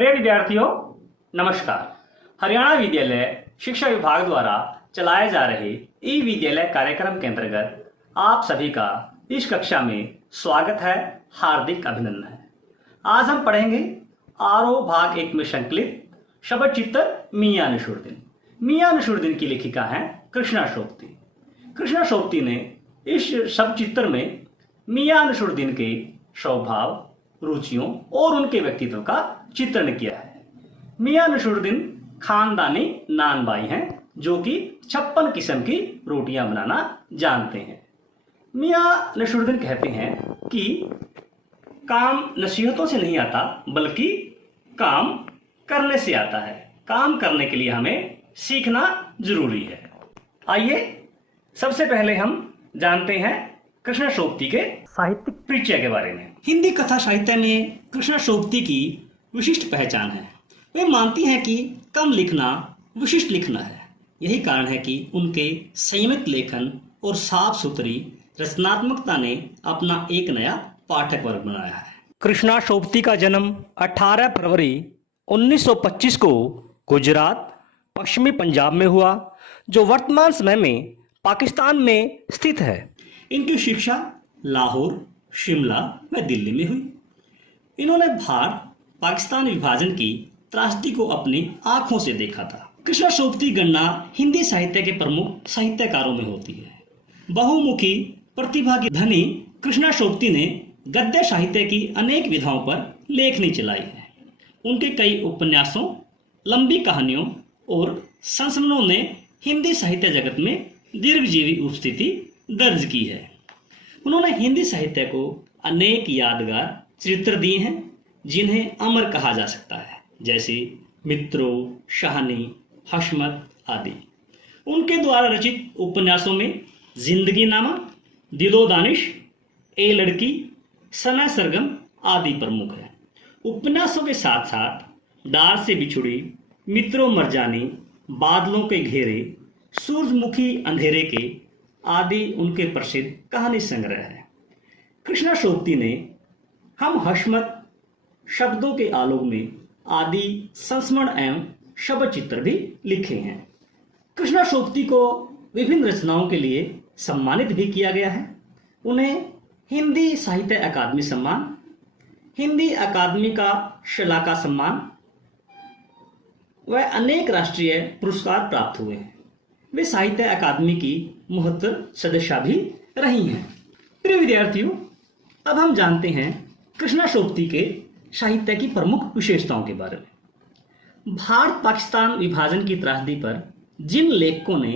प्रिय विद्यार्थियों, नमस्कार। हरियाणा विद्यालय शिक्षा विभाग द्वारा चलाए जा रहे ई विद्यालय कार्यक्रम के अंतर्गत आप सभी का इस कक्षा में स्वागत है, हार्दिक अभिनंदन है। आज हम पढ़ेंगे आरोह भाग 1 में संकलित शब्द चित्र मियां नसरुद्दीन। मियां नसरुद्दीन की लेखिका है कृष्णा सोबती। कृष्णा सोबती ने इस शब्द चित्र में मियां नसरुद्दीन के स्वभाव, रुचियों और उनके व्यक्तित्व का चित्रण किया है। मियां नसरुद्दीन खानदानी नान भाई हैं जो कि 56 किस्म की रोटियां बनाना जानते हैं। मियां नसरुद्दीन कहते हैं कि काम नसीहतों से नहीं आता बल्कि काम करने से आता है। काम करने के लिए हमें सीखना जरूरी है। आइए सबसे पहले हम जानते हैं कृष्णा सोबती के साहित्यिक परिचय के बारे में। हिंदी कथा साहित्य में कृष्णा सोबती की विशिष्ट पहचान है। वे मानती हैं कि कम लिखना विशिष्ट लिखना है। यही कारण है कि उनके संयमित लेखन और साफ सुथरी रचनात्मकता ने अपना एक नया पाठक वर्ग बनाया है। कृष्णा सोबती का जन्म 18 फरवरी 1925 को गुजरात, पश्चिमी पंजाब में हुआ, जो वर्तमान समय में पाकिस्तान में स्थित है। इनकी शिक्षा लाहौर, शिमला व दिल्ली में हुई। इन्होंने भारत पाकिस्तान विभाजन की त्रासदी को अपनी आंखों से देखा था। कृष्णा सोबती गणना हिंदी साहित्य के प्रमुख साहित्यकारों में होती है। बहुमुखी प्रतिभा की धनी कृष्णा सोबती ने गद्य साहित्य की अनेक विधाओं पर लेखनी चलाई है। उनके कई उपन्यासों, लंबी कहानियों और संस्मरणों ने हिंदी साहित्य जगत में दीर्घजीवी उपस्थिति दर्ज की है। उन्होंने हिंदी साहित्य को अनेक यादगार चरित्र दिए हैं जिन्हें अमर कहा जा सकता है, जैसे मित्रों, शहानी, हशमत आदि। उनके द्वारा रचित उपन्यासों में जिंदगी नामा, दिलो दानिश, ए लड़की, समय सरगम आदि प्रमुख है। उपन्यासों के साथ साथ डार से बिछुड़ी, मित्रों मरजानी, बादलों के घेरे, सूरजमुखी अंधेरे के आदि उनके प्रसिद्ध कहानी संग्रह है। कृष्णा सोबती ने हम हशमत, शब्दों के आलोक में आदि संस्मरण एवं शब्द चित्र भी लिखे हैं। कृष्णा सोबती को विभिन्न रचनाओं के लिए सम्मानित भी किया गया है। उन्हें हिंदी साहित्य अकादमी सम्मान, हिंदी अकादमी का शलाका सम्मान व अनेक राष्ट्रीय पुरस्कार प्राप्त हुए हैं। वे साहित्य अकादमी की महत्व सदस्य भी रही हैं। प्रिय विद्यार्थियों, अब हम जानते हैं कृष्णा सोबती के साहित्य की प्रमुख विशेषताओं के बारे में। भारत पाकिस्तान विभाजन की त्रासदी पर जिन लेखकों ने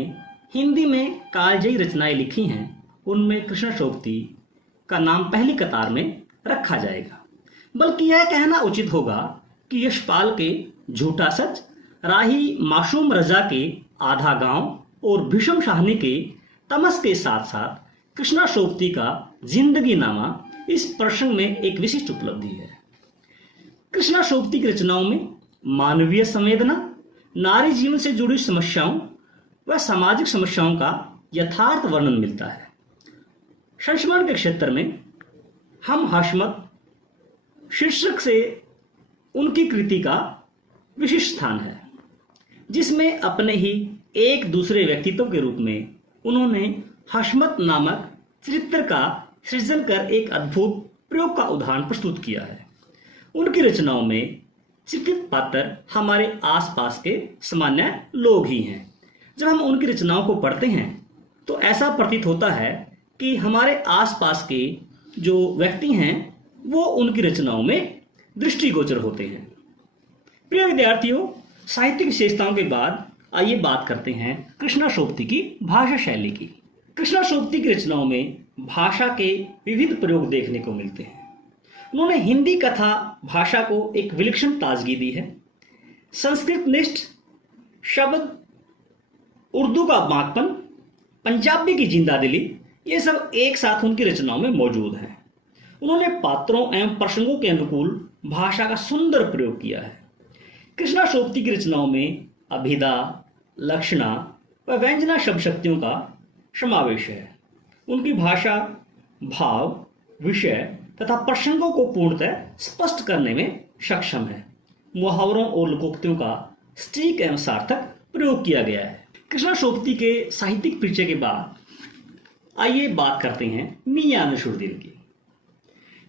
हिंदी में कालजयी रचनाएं लिखी हैं, उनमें कृष्णा सोबती का नाम पहली कतार में रखा जाएगा। बल्कि यह कहना उचित होगा कि यशपाल के झूठा सच, राही मासूम रजा के आधा गांव और भीषम शाहनी के तमस के साथ साथ कृष्णा सोबती का जिंदगी नामा इस प्रसंग में एक विशिष्ट उपलब्धि है। कृष्णा सोबती की रचनाओं में मानवीय संवेदना, नारी जीवन से जुड़ी समस्याओं व सामाजिक समस्याओं का यथार्थ वर्णन मिलता है। संस्मरण के क्षेत्र में हम हशमत शीर्षक से उनकी कृति का विशिष्ट स्थान है, जिसमें अपने ही एक दूसरे व्यक्तित्व के रूप में उन्होंने हशमत नामक चरित्र का सृजन कर एक अद्भुत प्रयोग का उदाहरण प्रस्तुत किया है। उनकी रचनाओं में चित्रित पात्र हमारे आसपास के सामान्य लोग ही हैं। जब हम उनकी रचनाओं को पढ़ते हैं तो ऐसा प्रतीत होता है कि हमारे आसपास के जो व्यक्ति हैं वो उनकी रचनाओं में दृष्टिगोचर होते हैं। प्रिय विद्यार्थियों, साहित्यिक विशेषताओं के बाद आइए बात करते हैं कृष्णा सोबती की भाषा शैली की। कृष्णा सोबती की रचनाओं में भाषा के विविध प्रयोग देखने को मिलते हैं। उन्होंने हिंदी कथा भाषा को एक विलक्षण ताजगी दी है। संस्कृत निष्ठ शब्द, उर्दू का बांकपन, पंजाबी की जिंदादिली, ये सब एक साथ उनकी रचनाओं में मौजूद हैं। उन्होंने पात्रों एवं प्रसंगों के अनुकूल भाषा का सुंदर प्रयोग किया है। कृष्णा सोबती की रचनाओं में अभिधा, लक्षणा व व्यंजना शब्द शक्तियों का समावेश है। उनकी भाषा भाव, विषय तथा प्रसंगों को पूर्णतः स्पष्ट करने में सक्षम है। मुहावरों और लोकोक्तियों का सटीक एवं सार्थक प्रयोग किया गया है। कृष्णा सोबती के साहित्यिक परिचय के बाद आइए बात करते हैं मियां नसीरुद्दीन की।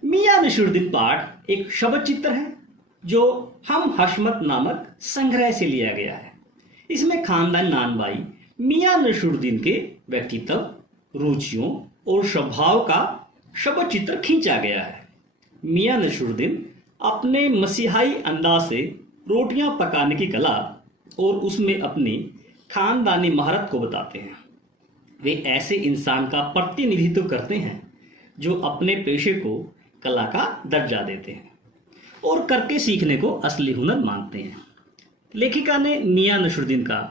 मियां नसीरुद्दीन पाठ एक शब्द चित्र है जो हम हशमत नामक संग्रह से लिया गया है। इसमें खानदान नानबाई मियां नसीरुद्दीन के व्यक्तित्व, रुचियों और स्वभाव का शब्द चित्र खींचा गया है। मियां नसीरुद्दीन अपने मसीहाई अंदाज से रोटियां पकाने की कला और उसमें अपनी खानदानी महारत को बताते हैं। वे ऐसे इंसान का प्रतिनिधित्व करते हैं जो अपने पेशे को कला का दर्जा देते हैं और करके सीखने को असली हुनर मानते हैं। लेखिका ने मियां नसीरुद्दीन का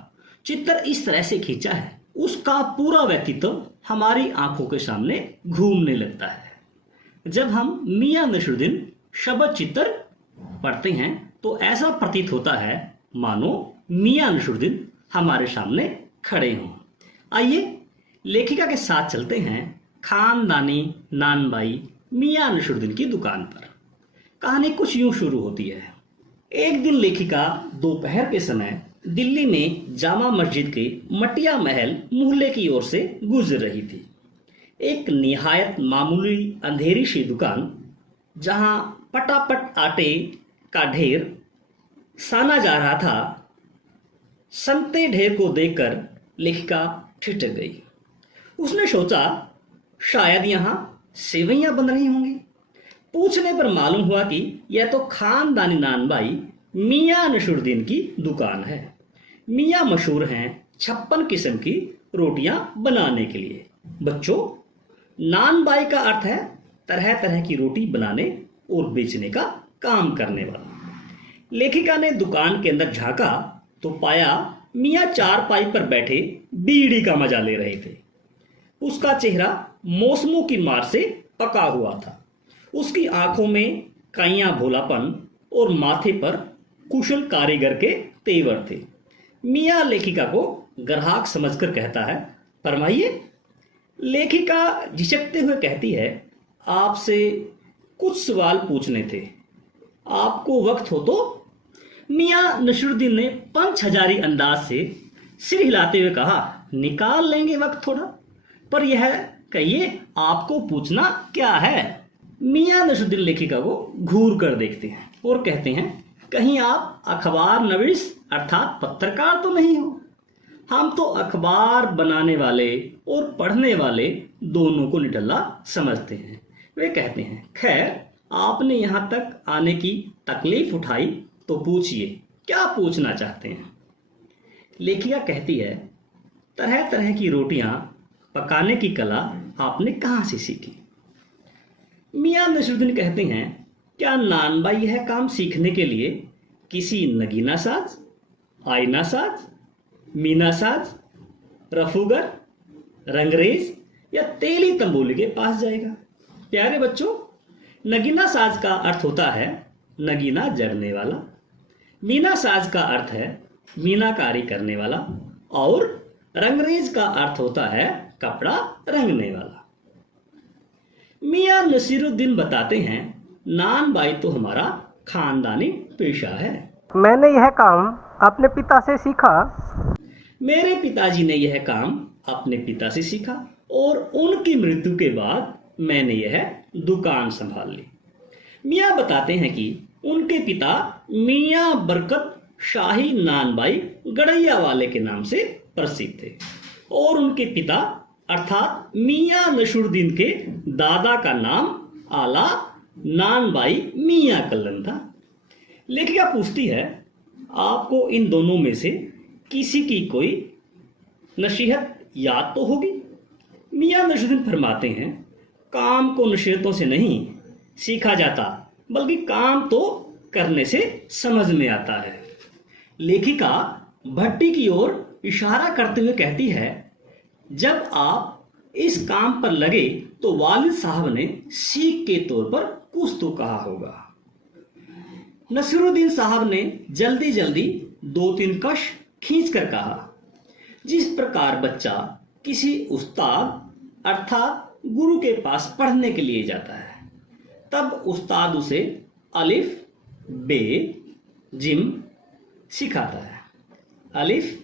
चित्र इस तरह से खींचा है, उसका पूरा व्यक्तित्व हमारी आंखों के सामने घूमने लगता है। जब हम मियां नसीरुद्दीन शब्द चित्र पढ़ते हैं तो ऐसा प्रतीत होता है मानो मियां नसीरुद्दीन हमारे सामने खड़े हों। आइए लेखिका के साथ चलते हैं खानदानी नानबाई मियां नसीरुद्दीन की दुकान पर। कहानी कुछ यूं शुरू होती है। एक दिन लेखिका दोपहर के समय दिल्ली में जामा मस्जिद के मटिया महल मोहल्ले की ओर से गुजर रही थी। एक निहायत मामूली अंधेरी सी दुकान जहां पटापट आटे का ढेर साना जा रहा था, संते ढेर को देखकर लेखिका ठिठक गई। उसने सोचा शायद यहां सेवैयां बन रही होंगी। पूछने पर मालूम हुआ कि यह तो खानदानी नानबाई मियां नसीरुद्दीन की दुकान है। मियां मशहूर हैं 56 किस्म की रोटियां बनाने के लिए। बच्चों, नानबाई का अर्थ है तरह तरह की रोटी बनाने और बेचने का काम करने वाला। लेखिका ने दुकान के अंदर झांका तो पाया मियां चारपाई पर बैठे बीड़ी का मजा ले रहे थे। उसका चेहरा मौसमों की मार से पका हुआ था। उसकी आंखों में काइयां भोलापन और माथे पर कुशल कारीगर के तेवर थे। मियां लेखिका को ग्राहक समझकर कहता है, फरमाइए। लेखिका झिझकते हुए कहती है, आपसे कुछ सवाल पूछने थे, आपको वक्त हो तो? मियां नसीरुद्दीन ने पंच हजारी अंदाज से सिर हिलाते हुए कहा, निकाल लेंगे वक्त थोड़ा, पर यह कहिए आपको पूछना क्या है? मियां नसीरुद्दीन लेखिका को घूर कर देखते हैं और कहते हैं, कहीं आप अखबार नवीस अर्थात पत्रकार तो नहीं हो? हम तो अखबार बनाने वाले और पढ़ने वाले दोनों को निठल्ला समझते हैं। वे कहते हैं, खैर आपने यहां तक आने की तकलीफ उठाई तो पूछिए, क्या पूछना चाहते हैं? लेखिका कहती है, तरह तरह की रोटियां पकाने की कला आपने कहां से सीखी? मियां नसीरुद्दीन कहते हैं, क्या नानबाई यह काम सीखने के लिए किसी नगीना साज, आईना साज, मीना साज, रफूगर, रंगरेज या तेली तंबोली के पास जाएगा? प्यारे बच्चों, नगीना साज का अर्थ होता है नगीना जड़ने वाला, मीना साज का अर्थ है मीनाकारी करने वाला और रंगरेज का अर्थ होता है कपड़ा रंगने वाला। मियां नसीरुद्दीन बताते हैं, नानबाई तो हमारा खानदानी पेशा है। मैंने यह काम अपने पिता से सीखा। मेरे पिताजी ने यह काम अपने पिता से सीखा और उनकी मृत्यु के बाद मैंने यह दुकान संभाल ली। मियां बताते हैं कि उनके पिता मियां बरकत शाही नानबाई गड़ैया वाले के नाम से प्रसिद्ध थे और उनके पिता अर्थात मियां नसीरुद्दीन के दादा का नाम आला नानबाई मियां कल्लन था। लेखिका पूछती है, आपको इन दोनों में से किसी की कोई नसीहत याद तो होगी? मियां नसीरुद्दीन फरमाते हैं, काम को नसीहतों से नहीं सीखा जाता, बल्कि काम तो करने से समझ में आता है। लेखिका भट्टी की ओर इशारा करते हुए कहती है, जब आप इस काम पर लगे तो वालिद साहब ने सीख के तौर पर कुछ तो कहा होगा। नसीरुद्दीन साहब ने जल्दी जल्दी 2-3 कश खींचकर कहा, जिस प्रकार बच्चा किसी उस्ताद अर्थात गुरु के पास पढ़ने के लिए जाता है, तब उस्ताद उसे अलिफ, बे, जिम सिखाता है। अलिफ,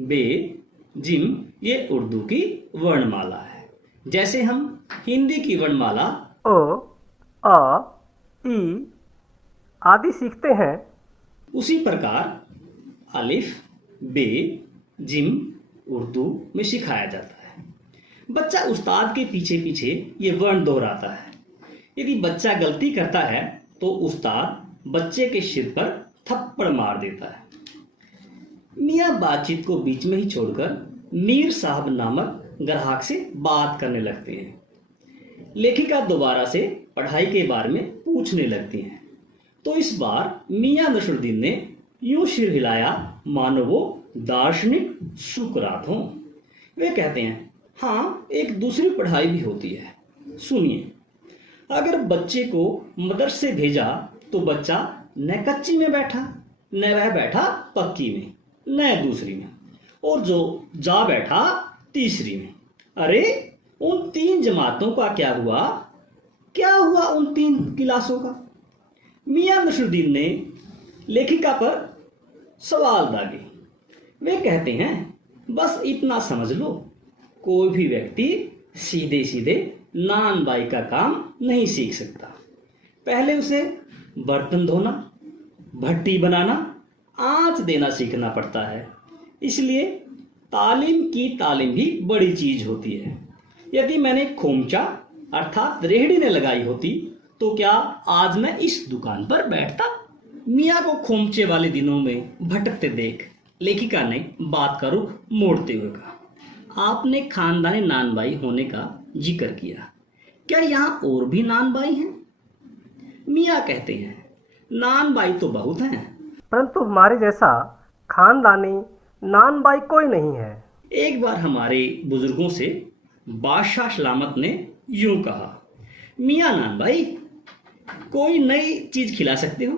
बे, जिम ये उर्दू की वर्णमाला है। जैसे हम हिंदी की वर्णमाला ओ, आ, ई आदि सीखते हैं, उसी प्रकार अलिफ, बे, जिम उर्दू में सिखाया जाता है। बच्चा उस्ताद के पीछे पीछे ये वर्ण दोहराता है। यदि बच्चा गलती करता है तो उस्ताद बच्चे के सिर पर थप्पड़ मार देता है। मियाँ बातचीत को बीच में ही छोड़कर मीर साहब नामक ग्राहक से बात करने लगते हैं। लेखिका दोबारा से पढ़ाई के बारे में पूछने लगती हैं। तो इस बार मियाँ नसरुद्दीन ने यूं सिर हिलाया मानो वो दार्शनिक सुकरात हों। वे कहते हैं, हाँ, एक दूसरी पढ़ाई भी होती है। सुनिए, अगर बच्चे को मदरसे भेजा तो बच्चा न कच्ची में बैठा, न वह बैठा पक्की में, न दूसरी में, और जो जा बैठा तीसरी में। अरे, उन 3 जमातों का क्या हुआ? क्या हुआ उन 3 क्लासों का? मियाँ नसरुद्दीन ने लेखिका पर सवाल दागे। वे कहते हैं, बस इतना समझ लो, कोई भी व्यक्ति सीधे सीधे नान बाई का काम नहीं सीख सकता। पहले उसे बर्तन धोना, भट्टी बनाना, आंच देना सीखना पड़ता है। इसलिए तालीम की तालीम भी बड़ी चीज होती है। यदि मैंने खोमचा अर्थात रेहड़ी ने लगाई होती तो क्या आज मैं इस दुकान पर बैठता? मियाँ को खोमचे वाले दिनों में भटकते देख लेखिका ने बात का रुख मोड़ते हुए कहा, आपने खानदानी नानबाई होने का जिक्र किया, क्या यहाँ और भी नानबाई हैं? मियाँ कहते हैं, नानबाई तो बहुत हैं, परंतु हमारे जैसा खानदानी नानबाई कोई नहीं है। एक बार हमारे बुजुर्गों से बादशाह सलामत ने यूं कहा, मियाँ नानबाई, कोई नई चीज खिला सकते हो?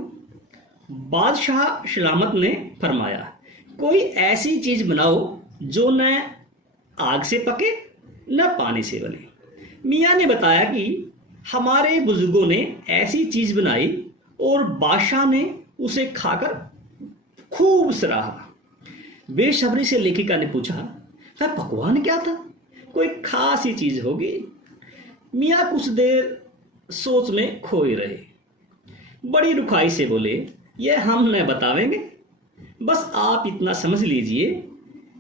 बादशाह सलामत ने फरमाया, कोई ऐसी चीज बनाओ जो न आग से पके न पानी से बने। मियाँ ने बताया कि हमारे बुजुर्गों ने ऐसी चीज बनाई और बादशाह ने उसे खाकर खूब सराहा। बेसब्री से लेखिका ने पूछा, वह पकवान क्या था? कोई खास ही चीज होगी। मियाँ कुछ देर सोच में खोए रहे, बड़ी रुखाई से बोले, यह हम न बतावेंगे, बस आप इतना समझ लीजिए,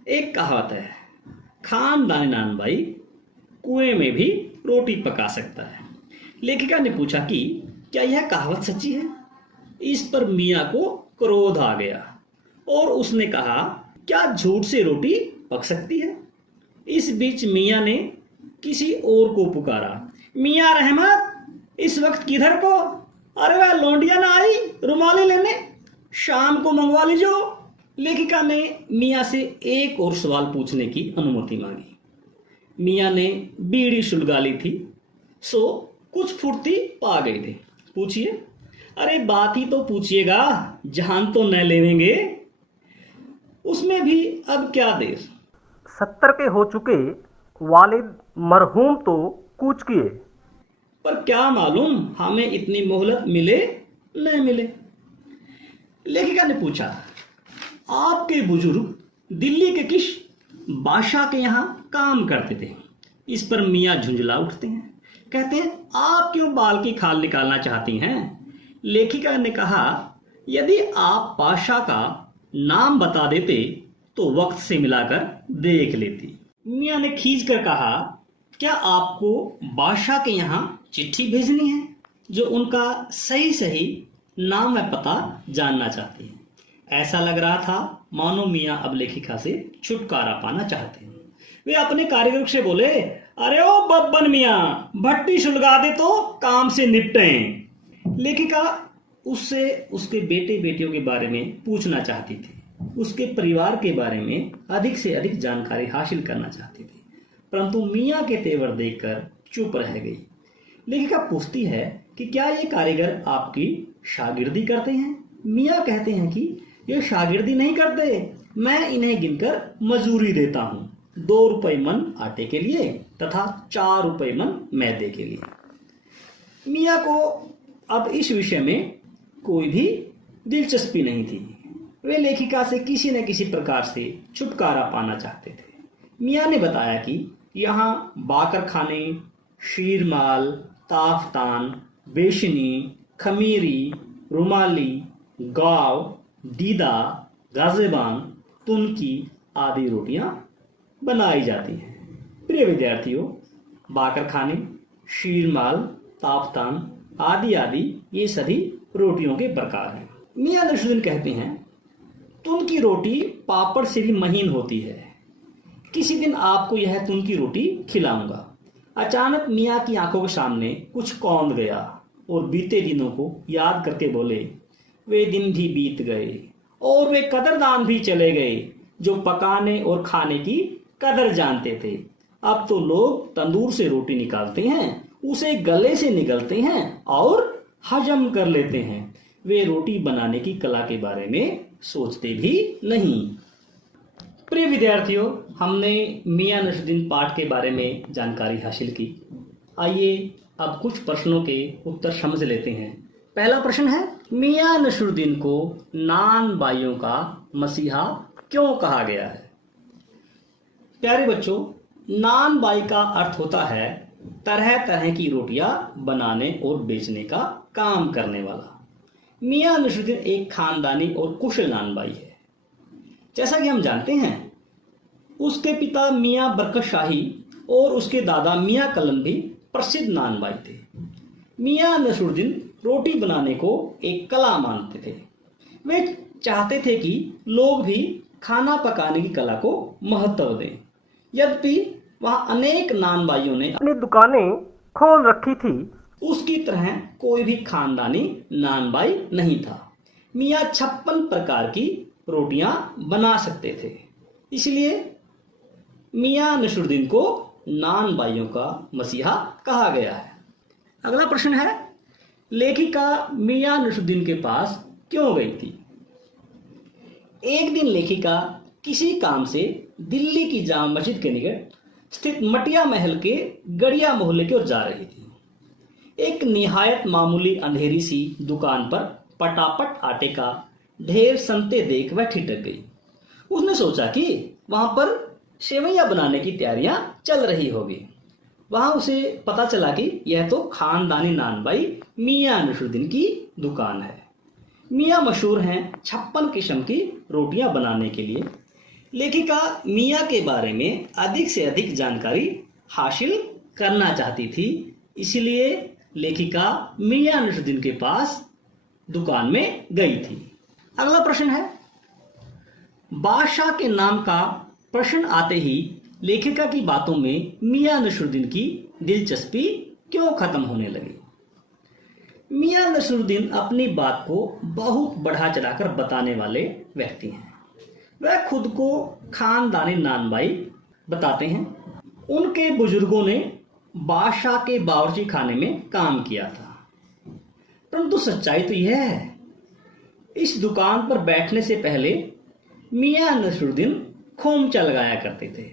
एक कहावत है, खानदानी नानबाई कुएं में भी रोटी पका सकता है। लेखिका ने पूछा कि क्या यह कहावत सच्ची है? इस पर मियाँ को क्रोध आ गया और उसने कहा, क्या झूठ से रोटी पक सकती है? इस बीच मियाँ ने किसी और को पुकारा, मियाँ रहमत, इस वक्त किधर को? अरे वह लौंडिया ना आई रुमाली लेने, शाम को मंगवा लीजिए। लेखिका ने मियाँ से एक और सवाल पूछने की अनुमति मांगी। मियाँ ने बीड़ी सुलगा ली थी, सो कुछ फुर्ती पा गए थे। पूछिए। अरे बात ही तो पूछिएगा, जान तो न लेवेंगे, उसमें भी अब क्या देर। 70 के हो चुके वालिद मरहूम तो कूच किए, पर क्या मालूम हमें इतनी मोहलत मिले न मिले। लेखिका ने पूछा, आपके बुजुर्ग दिल्ली के किस बादशाह के यहाँ काम करते थे? इस पर मियाँ झुंझला उठते हैं, कहते हैं, आप क्यों बाल की खाल निकालना चाहती हैं? लेखिका ने कहा, यदि आप बादशाह का नाम बता देते तो वक्त से मिलाकर देख लेती। मियाँ ने खींच कर कहा, क्या आपको बादशाह के यहाँ चिट्ठी भेजनी है जो उनका सही सही नाम व पता जानना चाहती है? ऐसा लग रहा था मानो मियाँ अब लेखिका से छुटकारा पाना चाहते हैं। वे अपने कारीगर से बोले, अरे ओ बब्बन मियाँ, भट्टी सुलगा दे तो काम से निपटें। लेखिका उससे उसके बेटे बेटियों के बारे में पूछना चाहती थी, उसके परिवार के बारे में अधिक से अधिक जानकारी हासिल करना चाहती थी, परंतु मियाँ के तेवर देखकर चुप रह गई। लेखिका पूछती है कि क्या ये कारीगर आपकी शागिर्दी करते हैं? मियाँ कहते हैं कि ये शागिर्दी नहीं करते, मैं इन्हें गिनकर मजूरी देता हूँ, 2 रुपए मन आटे के लिए तथा 4 रुपए मन मैदे के लिए। मियाँ को अब इस विषय में कोई भी दिलचस्पी नहीं थी। वे लेखिका से किसी न किसी प्रकार से छुटकारा पाना चाहते थे। मियाँ ने बताया कि यहाँ बाकर खाने, शीरमाल, ताफ्तान, बेशनी, खमीरी, रुमाली, गाव, दीदा, गाजेबान, तुनकी आदि रोटियां बनाई जाती हैं। प्रिय विद्यार्थियों, बाकर खाने, शीरमाल, ताफ्तान आदि आदि ये सभी रोटियों के प्रकार हैं। मियाँ नसरुद्दीन कहते हैं, तुनकी रोटी पापड़ से भी महीन होती है। किसी दिन आपको यह तुनकी रोटी खिलाऊंगा। अचानक मियाँ की आंखों के सामने कुछ कौंध गया और बीते दिनों को याद करके बोले, वे दिन भी बीत गए और वे कदरदान भी चले गए जो पकाने और खाने की कदर जानते थे। अब तो लोग तंदूर से रोटी निकालते हैं, उसे गले से निगलते हैं और हजम कर लेते हैं। वे रोटी बनाने की कला के बारे में सोचते भी नहीं। प्रिय विद्यार्थियों, हमने मियाँ नसरुद्दीन पाठ के बारे में जानकारी हासिल की। आइए अब कुछ प्रश्नों के उत्तर समझ लेते हैं। पहला प्रश्न है, मियाँ नसरुद्दीन को नान बाइयों का मसीहा क्यों कहा गया है? प्यारे बच्चों, नान बाई का अर्थ होता है तरह तरह की रोटियां बनाने और बेचने का काम करने वाला। मियाँ नसरुद्दीन एक खानदानी और कुशल नान बाई है। जैसा कि हम जानते हैं, उसके पिता मियाँ बरकत शाही और उसके दादा मियाँ कलम भी प्रसिद्ध नान बाई थे। मियाँ नसरुद्दीन रोटी बनाने को एक कला मानते थे। वे चाहते थे कि लोग भी खाना पकाने की कला को महत्व दें। यद्यपि वहाँ अनेक नान बाइयों ने अपनी दुकानें खोल रखी थी, उसकी तरह कोई भी खानदानी नान बाई नहीं था। मियाँ 56 प्रकार की रोटियां बना सकते थे, इसलिए मियाँ नसरुद्दीन को नान बाइयों का मसीहा कहा गया है। अगला प्रश्न है, लेखिका मियाँ नसरुद्दीन के पास क्यों गई थी? एक दिन लेखिका किसी काम से दिल्ली की जामा मस्जिद के निकट स्थित मटिया महल के गड़िया मोहल्ले की ओर जा रही थी। एक निहायत मामूली अंधेरी सी दुकान पर पटापट आटे का ढेर संते देख वह ठिठक गई। उसने सोचा कि वहां पर सेवैयां बनाने की तैयारियां चल रही होगी। वहां उसे पता चला कि यह तो खानदानी नान बाई मियाँ नसरुद्दीन की दुकान है। मियाँ मशहूर हैं 56 किस्म की रोटियां बनाने के लिए। लेखिका मियाँ के बारे में अधिक से अधिक जानकारी हासिल करना चाहती थी, इसलिए लेखिका मियाँ नसरुद्दीन के पास दुकान में गई थी। अगला प्रश्न है, बादशाह के नाम का प्रश्न आते ही लेखिका की बातों में मियाँ नसरुद्दीन की दिलचस्पी क्यों खत्म होने लगी? मियाँ नसरुद्दीन अपनी बात को बहुत बढ़ा चढ़ाकर बताने वाले व्यक्ति हैं। वह खुद को खानदानी नान बाई बताते हैं। उनके बुजुर्गों ने बादशाह के बावर्ची खाने में काम किया था, परंतु सच्चाई तो यह है, इस दुकान पर बैठने से पहले मियाँ नसरुद्दीन खोमचा लगाया करते थे।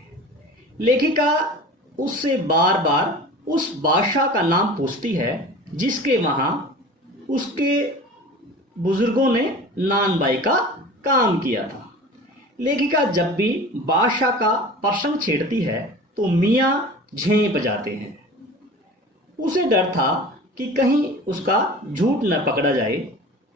लेखिका उससे बार बार उस बादशाह का नाम पूछती है जिसके वहां उसके बुजुर्गों ने नान बाई का काम किया था। लेखिका जब भी बादशाह का प्रसंग छेड़ती है तो मियाँ झेंप जाते हैं। उसे डर था कि कहीं उसका झूठ न पकड़ा जाए,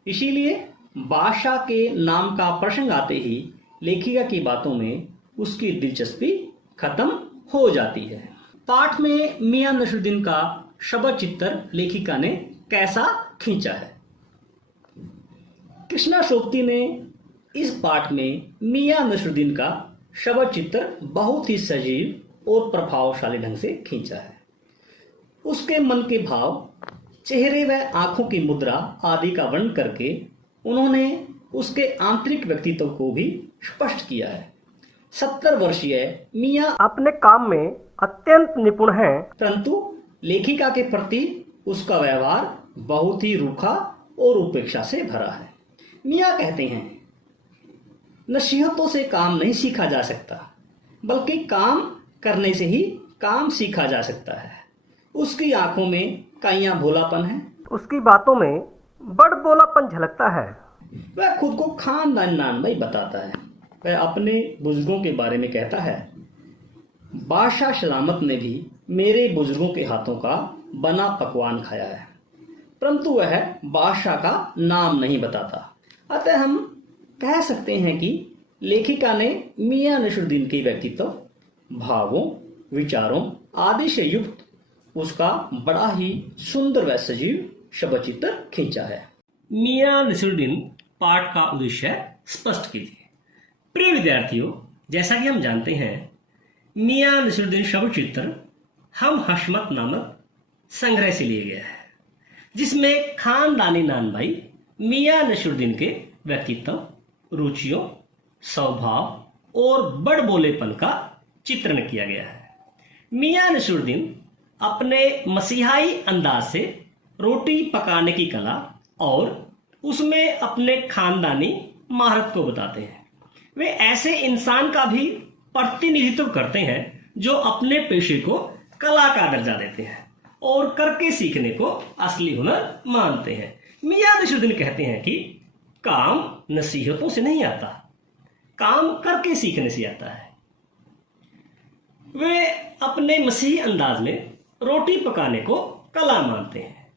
इसीलिए बादशाह के नाम का प्रसंग आते ही लेखिका की बातों में उसकी दिलचस्पी खत्म हो जाती है। पाठ में मियाँ नसरुद्दीन का शब्द चित्र लेखिका ने कैसा खींचा है? कृष्णा सोबती ने इस पाठ में मियाँ नसरुद्दीन का शब्द चित्र बहुत ही सजीव और प्रभावशाली ढंग से खींचा है। उसके मन के भाव, चेहरे व आंखों की मुद्रा आदि का वर्णन करके उन्होंने उसके आंतरिक व्यक्तित्व को भी स्पष्ट किया है। 70 वर्षीय मियाँ अपने काम में अत्यंत निपुण हैं, परंतु लेखिका के प्रति उसका व्यवहार बहुत ही रूखा और उपेक्षा से भरा है। मियाँ कहते हैं, नसीहतों से काम नहीं सीखा जा सकता, बल्कि काम करने से ही काम सीखा जा सकता है। उसकी आंखों में काइयां भोलापन है, उसकी बातों में बड़ बोलापन झलकता है। वह खुद को खानदानी नानबाई बताता है। वह अपने बुजुर्गों के बारे में कहता है, बादशाह सलामत ने भी मेरे बुजुर्गों के हाथों का बना पकवान खाया है, परंतु वह बादशाह का नाम नहीं बताता। अतः हम कह सकते हैं कि लेखिका ने मियां नसरुद्दीन के व्यक्तित्व, भावों, विचारों आदि से युक्त उसका बड़ा ही सुंदर व सजीव शब्द चित्र खींचा है। मियां नसरुद्दीन पाठ का उद्देश्य स्पष्ट कीजिए। प्रिय विद्यार्थियों, जैसा कि हम जानते हैं, मियां नसरुद्दीन शब्द चित्र हम हशमत नामक संग्रह से लिए गया है, जिसमें खानदानी नानबाई मियां नसरुद्दीन के व्यक्तित्व, रुचियों, स्वभाव और बड़बोलेपन का चित्रण किया गया है। मियां नसरुद्दीन अपने मसीहाई अंदाज से रोटी पकाने की कला और उसमें अपने खानदानी महारत को बताते हैं। वे ऐसे इंसान का भी प्रतिनिधित्व करते हैं जो अपने पेशे को कला का दर्जा देते हैं और करके सीखने को असली हुनर मानते हैं। मियां नसरुद्दीन कहते हैं कि काम नसीहतों से नहीं आता, काम करके सीखने से आता है। वे अपने मसीही अंदाज में रोटी पकाने को कला मानते हैं।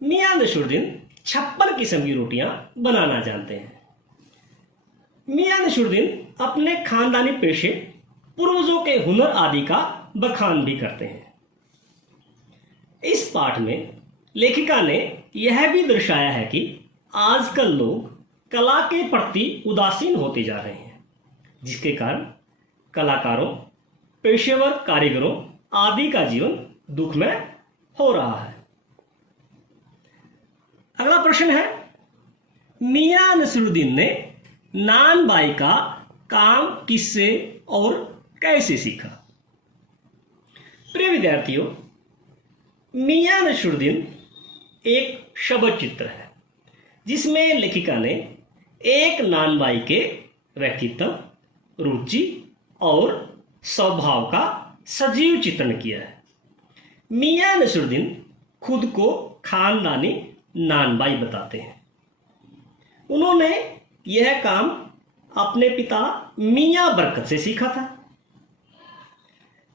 मियां नसरुद्दीन 56 किस्म की रोटियां बनाना जानते हैं। मियां नसरुद्दीन अपने खानदानी पेशे, पूर्वजों के हुनर आदि का बखान भी करते हैं। इस पाठ में लेखिका ने यह भी दर्शाया है कि आजकल लोग कला के प्रति उदासीन होते जा रहे हैं, जिसके कारण कलाकारों, पेशेवर कारीगरों आदि का जीवन दुखमय हो रहा है। अगला प्रश्न है, मियां नसरुद्दीन ने नानबाई का काम किससे और कैसे सीखा? प्रिय विद्यार्थियों, मियां नसरुद्दीन एक शब्द चित्र है जिसमें लेखिका ने एक नानबाई के व्यक्तित्व, रुचि और स्वभाव का सजीव चित्रण किया है। मियां नसरुद्दीन खुद को खानदानी नानबाई बताते हैं। उन्होंने यह काम अपने पिता मियां बरकत से सीखा था।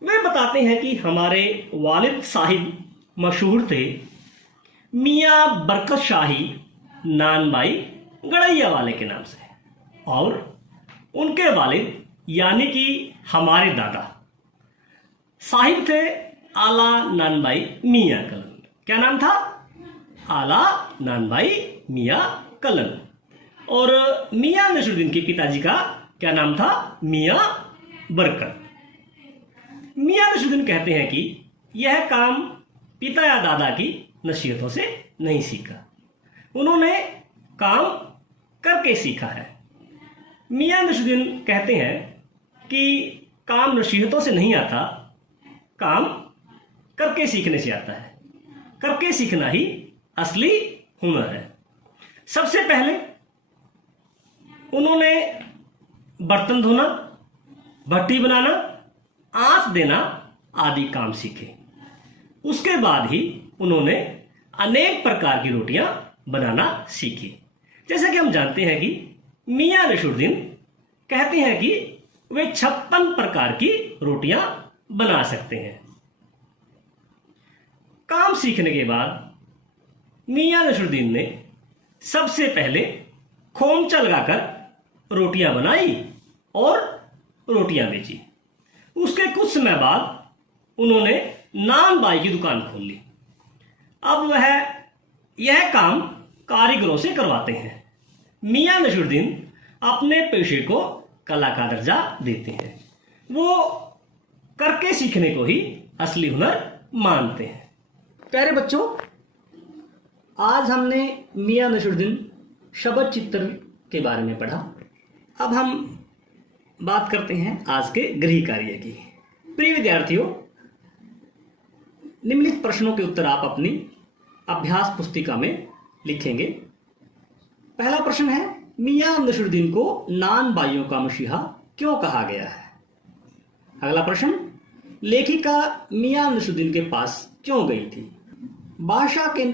वे बताते हैं कि हमारे वालिद साहिब मशहूर थे मियां बरकत शाही नानबाई गड़ैया वाले के नाम से, और उनके वालिद यानी कि हमारे दादा साहिब थे आला नानबाई मियां कलन। क्या नाम था? आला नानबाई मियां कलन। और मियां नसरुद्दीन के पिताजी का क्या नाम था? मियां बरकत। मियां नसरुद्दीन कहते हैं कि यह काम पिता या दादा की नसीहतों से नहीं सीखा, उन्होंने काम करके सीखा है। मियां नसरुद्दीन कहते हैं कि काम नसीहतों से नहीं आता, काम करके सीखने से आता है। करके सीखना ही असली हुनर है। सबसे पहले उन्होंने बर्तन धोना, भट्टी बनाना, आंच देना आदि काम सीखे। उसके बाद ही उन्होंने अनेक प्रकार की रोटियां बनाना सीखी। जैसा कि हम जानते हैं कि मियां नसरुद्दीन कहते हैं कि वे 56 प्रकार की रोटियां बना सकते हैं। काम सीखने के बाद मियां नसरुद्दीन ने सबसे पहले खोमचा लगाकर रोटियां बनाई और रोटियां बेची। उसके कुछ समय बाद उन्होंने नानबाई की दुकान खोल ली। अब वह यह काम कारीगरों से करवाते हैं। मियां नसरुद्दीन अपने पेशे को कला का दर्जा देते हैं। वो करके सीखने को ही असली हुनर मानते हैं। प्यारे बच्चों, आज हमने मियां नसरुद्दीन शब्द चित्र के बारे में पढ़ा। अब हम बात करते हैं आज के गृह कार्य की। प्रिय विद्यार्थियों, निम्नलिखित प्रश्नों के उत्तर आप अपनी अभ्यास पुस्तिका में लिखेंगे। पहला प्रश्न है, मियां नसरुद्दीन को नानबाइयों का मसीहा क्यों कहा गया है? अगला प्रश्न, लेखिका मियां नसरुद्दीन के पास क्यों गई थी? बादशाह के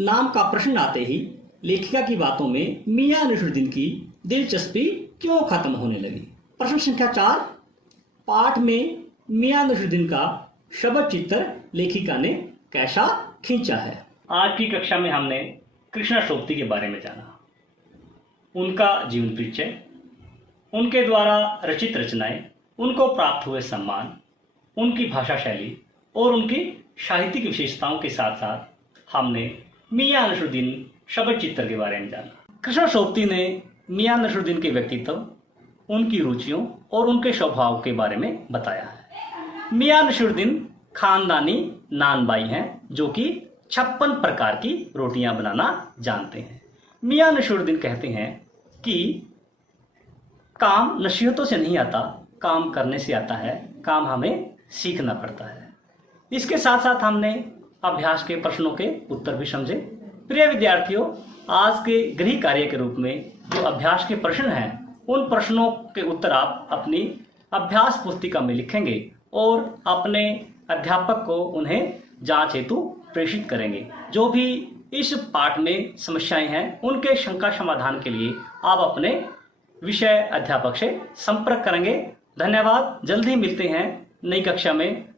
नाम का प्रश्न आते ही लेखिका की बातों में मियां नसरुद्दीन की दिलचस्पी क्यों खत्म होने लगी? प्रश्न संख्या 4, पाठ में मियां नसरुद्दीन का शब्द चित्र लेखिका ने कैसा खींचा है? आज की कक्षा में हमने कृष्णा सोबती के बारे में जाना, उनका जीवन परिचय, उनके द्वारा रचित रचनाएं, उनको प्राप्त हुए सम्मान, उनकी भाषा शैली और उनकी साहित्यिक विशेषताओं के साथ साथ हमने मियां नसरुद्दीन शब्द चित्र के बारे में जाना। कृष्णा सोबती ने मियां नसरुद्दीन के व्यक्तित्व, उनकी रुचियों और उनके स्वभाव के बारे में बताया है। मियां नसरुद्दीन खानदानी नानबाई हैं जो कि 56 प्रकार की रोटियां बनाना जानते हैं। मियां नसरुद्दीन कहते हैं कि काम नसीहतों से नहीं आता, काम करने से आता है, काम हमें सीखना पड़ता है। इसके साथ साथ हमने अभ्यास के प्रश्नों के उत्तर भी समझे। प्रिय विद्यार्थियों, आज के गृह कार्य के रूप में जो अभ्यास के प्रश्न हैं, उन प्रश्नों के उत्तर आप अपनी अभ्यास पुस्तिका में लिखेंगे और अपने अध्यापक को उन्हें जांच हेतु प्रेषित करेंगे। जो भी इस पाठ में समस्याएं हैं, उनके शंका समाधान के लिए आप अपने विषय अध्यापक से संपर्क करेंगे। धन्यवाद। जल्द ही मिलते हैं नई कक्षा में।